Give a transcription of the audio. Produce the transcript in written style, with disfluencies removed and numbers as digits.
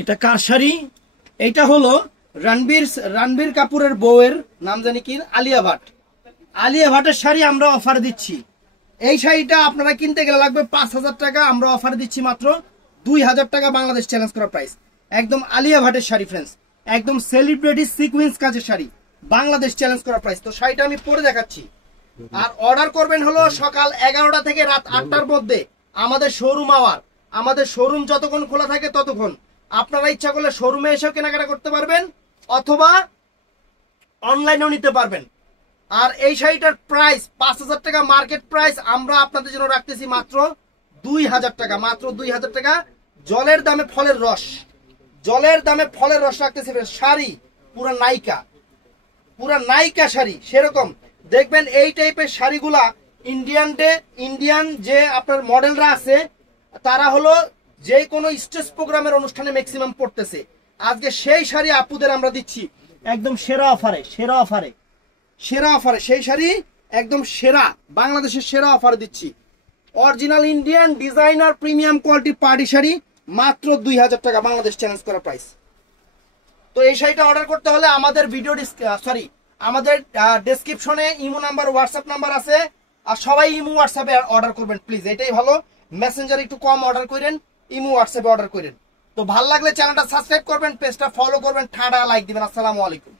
এটা কার শাড়ি? এটা হলো রণবীর কাপুরের বউয়ের নাম জানি কি, আলিয়া ভাট। আলিয়া ভাটের শাড়ি আমরা অফার দিচ্ছি। এই শাড়িটা আপনারা কিনতে গেলে লাগবে 5,000 টাকা, আমরা অফার দিচ্ছি মাত্র 2,000 টাকা, বাংলাদেশ চ্যালেঞ্জ করা প্রাইস। একদম আলিয়া ভাটের শাড়ি ফ্রেন্ডস, একদম সেলিব্রিটি সিকোয়েন্স কাজের শাড়ি, বাংলাদেশ চ্যালেঞ্জ করা প্রাইস। তো শাড়িটা আমি পরে দেখাচ্ছি। আর অর্ডার করবেন হলো সকাল 11টা থেকে রাত 8টার মধ্যে। আমাদের শোরুম আওয়ার, আমাদের শোরুম যতক্ষণ খোলা থাকে ততক্ষণ। আপনারা ইচ্ছা করলে শোরুমে এসেও কেনাকাটা করতে পারবেন অথবা অনলাইনেও নিতে পারবেন। আর এই শাড়িটার প্রাইস 5,000 টাকা মার্কেট প্রাইস, আমরা আপনাদের জন্য রাখতেছি মাত্র 2,000 টাকা, মাত্র 2,000 টাকা। জলের দামে ফলের রস, জলের দামে ফলের রস রাখতেছি। শাড়ি পুরা নায়িকা শাড়ি সেরকম দেখবেন। এই টাইপের শাড়িগুলা ইন্ডিয়ান যে আপনার মডেলরা আছে তারা হলো যে কোনো স্টেজ প্রোগ্রামের অনুষ্ঠানে ম্যাক্সিমাম পড়তেছে। আজকে সেই শাড়ি আপুদের আমরা দিচ্ছি একদম সেরা অফারে, সেই শাড়ি একদম সেরা, বাংলাদেশের সেরা অফারে দিচ্ছি। Original Indian designer premium quality party sari মাত্র 2,000 টাকা, বাংলাদেশ চ্যালেঞ্জ করা প্রাইস। তো এই শাড়িটা অর্ডার করতে হলে আমাদের আমাদের ডেসক্রিপশনে ইমো নাম্বার, হোয়াটসঅ্যাপ নাম্বার আছে। আর সবাই ইমো হোয়াটসঅ্যাপে অর্ডার করবেন প্লিজ, এটাই ভালো। মেসেঞ্জারে একটু কম অর্ডার করেন, ইমো হোয়াটসঅ্যাপে অর্ডার করেন। তো ভালো লাগলে চ্যানেলটা সাবস্ক্রাইব করবেন, পেজটা ফলো করবেন, ঠাডা লাইক দিবেন। আসসালামু আলাইকুম।